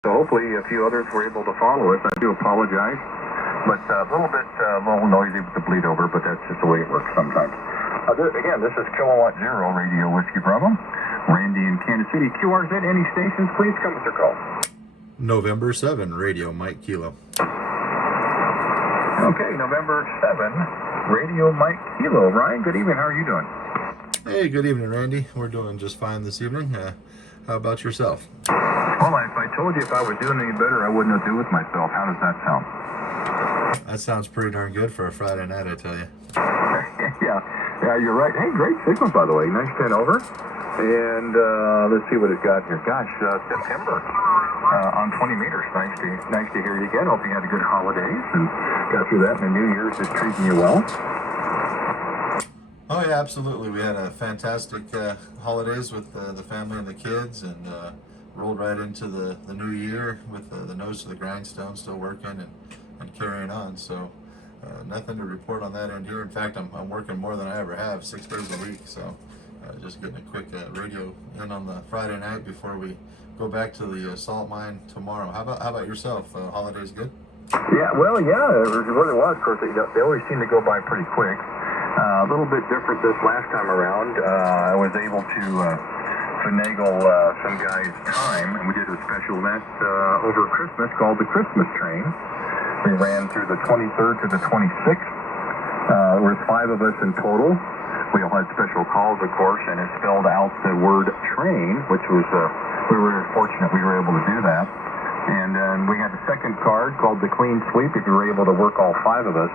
So hopefully a few others were able to follow us. I do apologize, but a little noisy with the bleed over, but that's just the way it works sometimes. Again, this is Kilowatt Zero Radio Whiskey Bravo. Randy in Kansas City. QRZ, any stations, please come with your call. November 7, Radio Mike Kilo. Okay, November 7, Radio Mike Kilo. Ryan, good evening. How are you doing? Hey, good evening, Randy. We're doing just fine this evening. How about yourself? Well, if I told you if I was doing any better, I wouldn't have do with myself. How does that sound? That sounds pretty darn good for a Friday night, I tell you. yeah, you're right. Hey, great signal, by the way. Nice 10 over. And let's see what it's got here. Gosh, September on 20 meters. Nice to hear you again. Hope you had a good holidays and got through that. And the New Year's is treating you well. Oh, yeah, absolutely. We had a fantastic holidays with the family and the kids, and rolled right into the new year with the nose to the grindstone, still working and carrying on. So nothing to report on that end here. In fact, I'm working more than I ever have, 6 days a week. So just getting a quick radio in on the Friday night before we go back to the salt mine tomorrow. How about yourself? Holidays good? Yeah, well, yeah, it really was. Of course, they always seem to go by pretty quick. A little bit different this last time around. I was able to finagle some guys' time, and we did a special event over Christmas called the Christmas Train. We ran through the 23rd to the 26th. There were 5 of us in total. We all had special calls, of course, and it spelled out the word train, which was, we were fortunate we were able to do that. And we had a second card called the Clean Sweep. If you were able to work all 5 of us,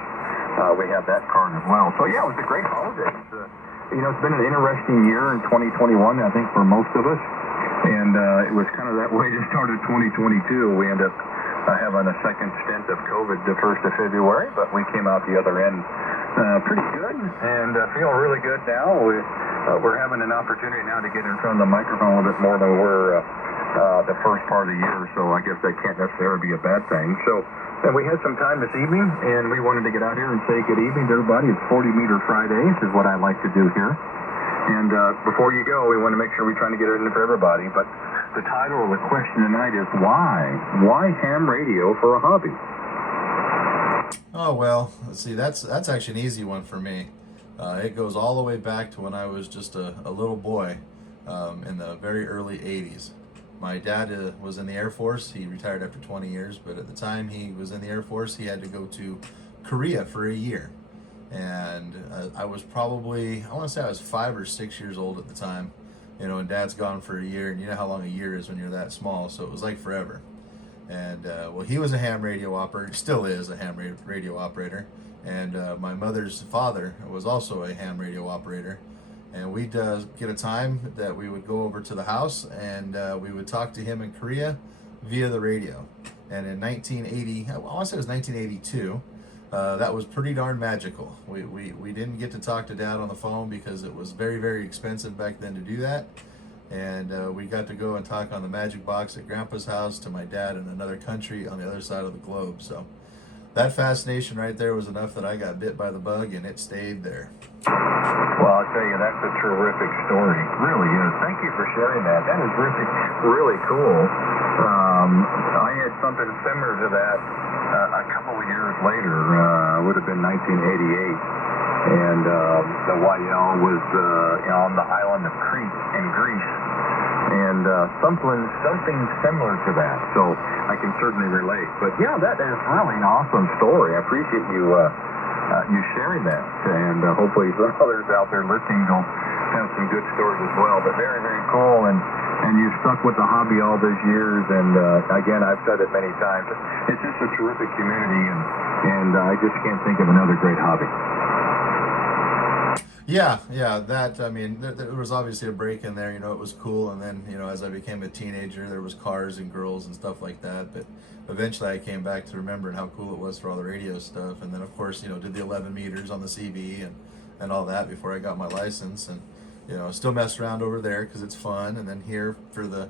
we had that card as well. So, yeah, it was a great holiday. It's been an interesting year in 2021, I think, for most of us. And it was kind of that way to start of 2022. We ended up having a second stint of COVID the 1st of February, but we came out the other end pretty good and feeling really good now. We're having an opportunity now to get in front of the microphone a little bit more than we were the first part of the year, so I guess that can't necessarily be a bad thing. So, and we had some time this evening, and we wanted to get out here and say good evening to everybody. It's 40-meter Fridays is what I like to do here. And before you go, we want to make sure we're trying to get it in for everybody. But the title of the question tonight is why? Why ham radio for a hobby? Oh, well, let's see. That's actually an easy one for me. It goes all the way back to when I was just a little boy in the very early 80s. My dad was in the Air Force. He retired after 20 years, but at the time he was in the Air Force, he had to go to Korea for a year. And I was probably, I want to say I was 5 or 6 years old at the time, and Dad's gone for a year, and you know how long a year is when you're that small, so it was like forever. And well, he was a ham radio operator, still is a ham radio operator, and my mother's father was also a ham radio operator. And we'd get a time that we would go over to the house, and we would talk to him in Korea via the radio. And in 1980, I want to say it was 1982, that was pretty darn magical. We didn't get to talk to Dad on the phone because it was very, very expensive back then to do that. And we got to go and talk on the magic box at Grandpa's house to my dad in another country on the other side of the globe. So that fascination right there was enough that I got bit by the bug, and it stayed there. Well, I'll tell you, that's a terrific story. It really is. Thank you for sharing that. That is really cool. I had something similar to that a couple of years later. It would have been 1988. And the YL was on the island of Crete in Greece. And something similar to that. So I can certainly relate. But, yeah, that is really an awesome story. I appreciate you sharing that, and hopefully some others out there listening will have some good stories as well. But very, very cool, and you stuck with the hobby all those years. And again, I've said it many times. It's just a terrific community, and I just can't think of another great hobby. Yeah, there was obviously a break in there, it was cool, and then, as I became a teenager, there was cars and girls and stuff like that, but eventually I came back to remembering how cool it was for all the radio stuff, and then, of course, did the 11 meters on the CB and all that before I got my license, and, still messed around over there because it's fun, and then here for the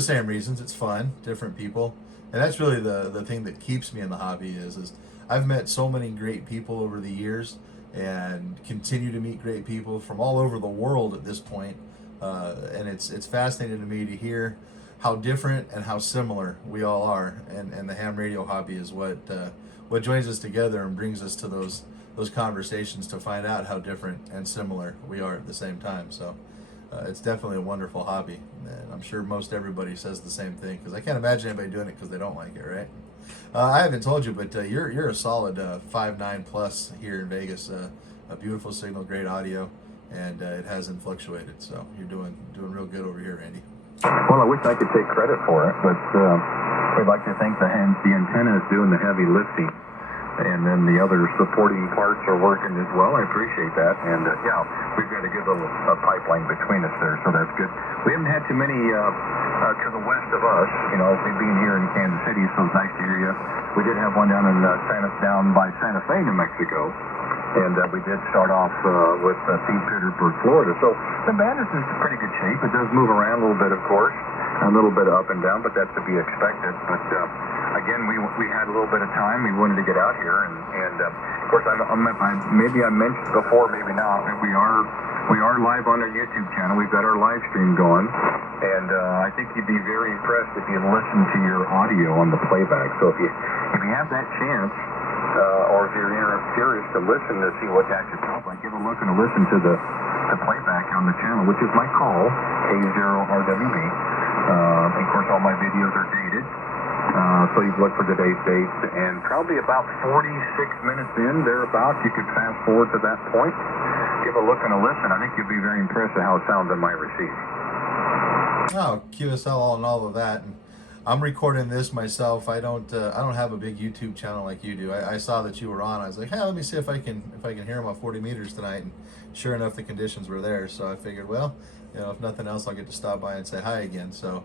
same reasons, it's fun, different people, and that's really the thing that keeps me in the hobby is I've met so many great people over the years, and continue to meet great people from all over the world at this point. And it's fascinating to me to hear how different and how similar we all are, and the ham radio hobby is what joins us together and brings us to those conversations to find out how different and similar we are at the same time. So it's definitely a wonderful hobby, and I'm sure most everybody says the same thing, because I can't imagine anybody doing it because they don't like it, right? I haven't told you, but you're a solid 5'9" plus here in Vegas. A beautiful signal, great audio, and it hasn't fluctuated. So you're doing real good over here, Randy. Well, I wish I could take credit for it, but we'd like to think the antenna is doing the heavy lifting, and then the other supporting parts are working as well. I appreciate that, and yeah, we've got a good little pipeline between us there, so that's good. We haven't had too many to the west of us, you know, being here in Kansas City, so it's nice to hear you. We did have one down down by Santa Fe, New Mexico. And we did start off with St. Petersburg, Florida. So the band is in pretty good shape. It does move around a little bit, of course, a little bit up and down, but that's to be expected. But again, we had a little bit of time. We wanted to get out here, and of course, maybe I mentioned before, maybe not. We are live on our YouTube channel. We've got our live stream going, and I think you'd be very impressed if you listen to your audio on the playback. So if you have that chance. Or if you're curious to listen to see what that could sound like, give a look and a listen to the playback on the channel, which is my call, K0RWB. Of course, all my videos are dated, so you look for today's date, and probably about 46 minutes in, thereabouts, you could fast forward to that point, give a look and a listen. I think you'll be very impressed at how it sounds on my receiver. Oh, QSL and all of that. And I'm recording this myself. I don't have a big YouTube channel like you do. I saw that you were on. I was like, hey, let me see if I can hear him on 40 meters tonight. And sure enough, the conditions were there. So I figured, well, you know, if nothing else, I'll get to stop by and say hi again. So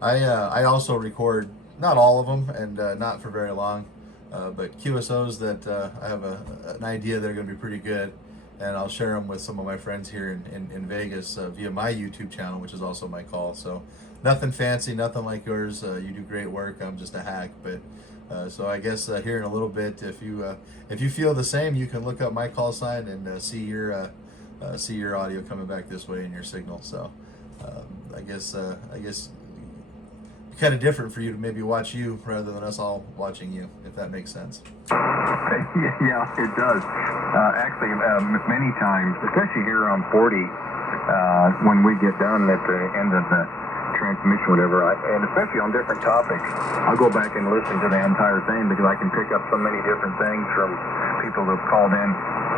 I also record, not all of them, and not for very long, but QSOs that I have an idea they're going to be pretty good, and I'll share them with some of my friends here in Vegas via my YouTube channel, which is also my call. So nothing fancy, nothing like yours. You do great work. I'm just a hack, but so I guess here in a little bit, if you feel the same, you can look up my call sign and see your audio coming back this way in your signal. So I guess kind of different for you to maybe watch you rather than us all watching you, if that makes sense. Yeah, it does. Actually, many times, especially here on 40, when we get done at the end of the transmission, whatever, and especially on different topics, I'll go back and listen to the entire thing because I can pick up so many different things from people who've called in.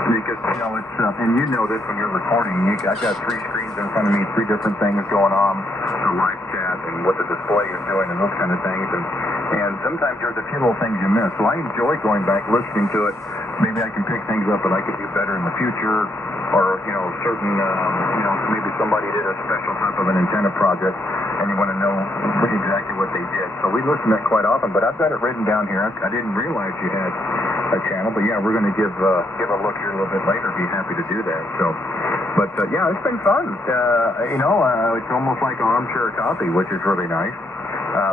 Because, you know, it's, and you know this when you're recording, I've got 3 screens in front of me, 3 different things going on, the live chat and what the display is doing and those kind of things. And sometimes there's a few little things you miss. So I enjoy going back, listening to it. Maybe I can pick things up that I could do better in the future. Or, you know, certain, you know, maybe somebody did a special type of an antenna project and you want to know exactly what they did. So we listen to it quite often, but I've got it written down here. I didn't realize you had a channel, but yeah, we're going to give a look here a little bit later. Be happy to do that. So, but yeah, it's been fun. You know, it's almost like an armchair coffee, which is really nice.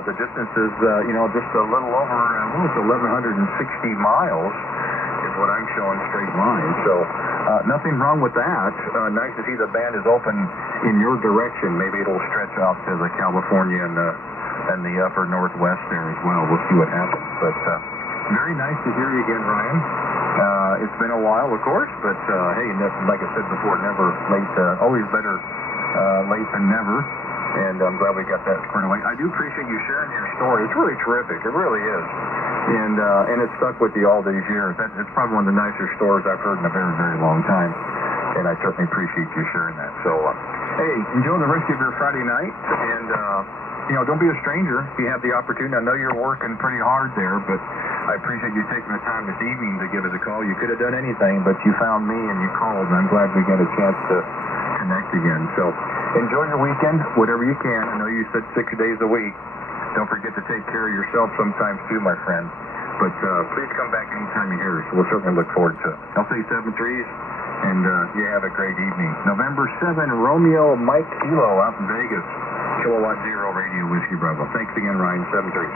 The distance is, you know, just a little over, almost 1,160 miles. Is what I'm showing straight line. So nothing wrong with that. Nice to see the band is open in your direction. Maybe it'll stretch out to the California and the upper northwest there as well. We'll see what happens. But very nice to hear you again, Ryan. It's been a while, of course, but hey, like I said before, never late. Always better late than never. And I'm glad we got that squared away. I do appreciate you sharing your story. It's really terrific. It really is. And it's stuck with you all these years. It's probably one of the nicer stories I've heard in a very, very long time. And I certainly appreciate you sharing that. So, hey, enjoy the rest of your Friday night. And, you know, don't be a stranger if you have the opportunity. I know you're working pretty hard there, but I appreciate you taking the time this evening to give us a call. You could have done anything, but you found me and you called. And I'm glad we got a chance to connect again. So enjoy your weekend, whatever you can. I know you said 6 days a week. Don't forget to take care of yourself sometimes too, my friend. But please come back anytime you hear us. We'll certainly look forward to it. I'll say 7 threes, and you have a great evening. November 7, Romeo Mike Kilo out in Vegas. Kilowatt Zero Radio Whiskey Bravo. Thanks again, Ryan. 7 threes.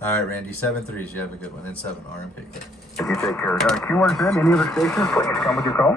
All right, Randy, 7 threes. You have a good one. N7RMK. You take care. QRZ, any other stations, please come with your call.